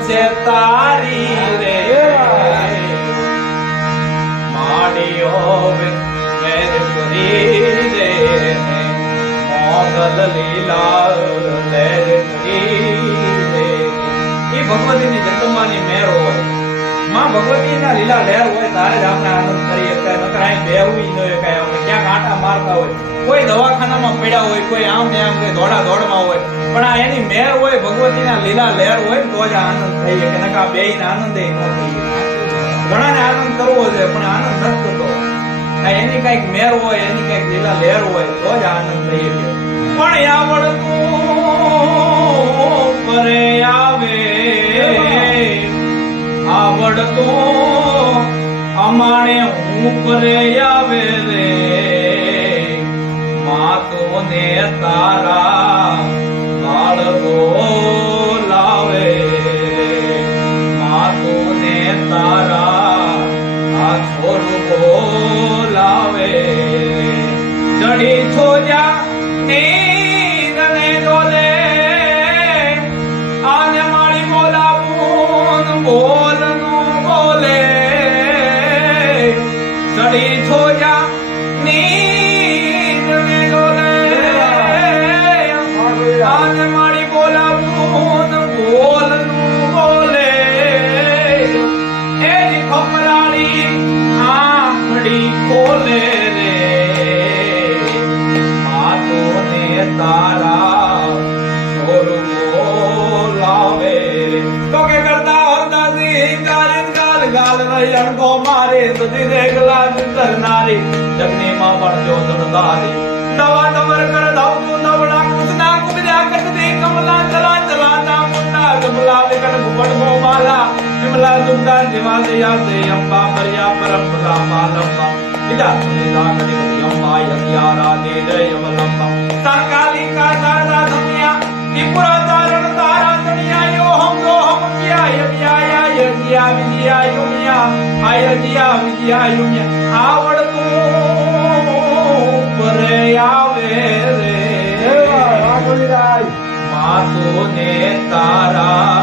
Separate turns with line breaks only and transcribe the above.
છે તારી રે. માડીઓ મેર કરી રે. મોગલ લીલા લેર કરી રે. એ ભગવતીની માં ભગવતીના લીલા લહેર હોય, તારે જ આપણે આનંદ કરી શકાય નકર અહીં બેહવું ય ન કાય આપણે ક્યાંક આંટા મારતા હોય. કોઈ દવાખાનામાં પડ્યા હોય, કોઈ આમ ને આમ, કોઈ દોડા દોડમાં હોય. પણ આ એની મેર હોય, ભગવતીના લીલા લહેર હોય, તો જ આનંદ થઈ શકે આ બેયને આનંદ એ ન થઈ ઘણાને આનંદ કરવો છે, પણ આનંદ નથી થતો. એની કંઈક મેર હોય, એની કંઈક લીલા લહેર હોય, તો જ આનંદ થઈ શકે આવડતો અમાણે હું પરે આવે રે. માતો ને તારા 一撮秧 કો મારે સુધી રેગલા ચિંતર નારી જગની માં પણ જો દણદારી દવા દમર કર, ધાવતું દવડા કુસના કુબજા કટતી કમલા ચલા ચલાતા મુન્ના કમલા વિકટ ભુવન ગો માલા. વિમલા દુર્ગા જીવા દયા દે, અંબા પર્યા પરમપરા પાલંબા. વિદા સુનિદા કટિ અંબા યત્યારા દે દે યમલંબા તાકાલિકા તારા ધમ્યા ત્રિપુરા યજ્યા વિજ્યા યુમ્યા આયજ્યા વિજ્યા યુમ્યા. આવડતું પરે આવે રે. માતો ને તારા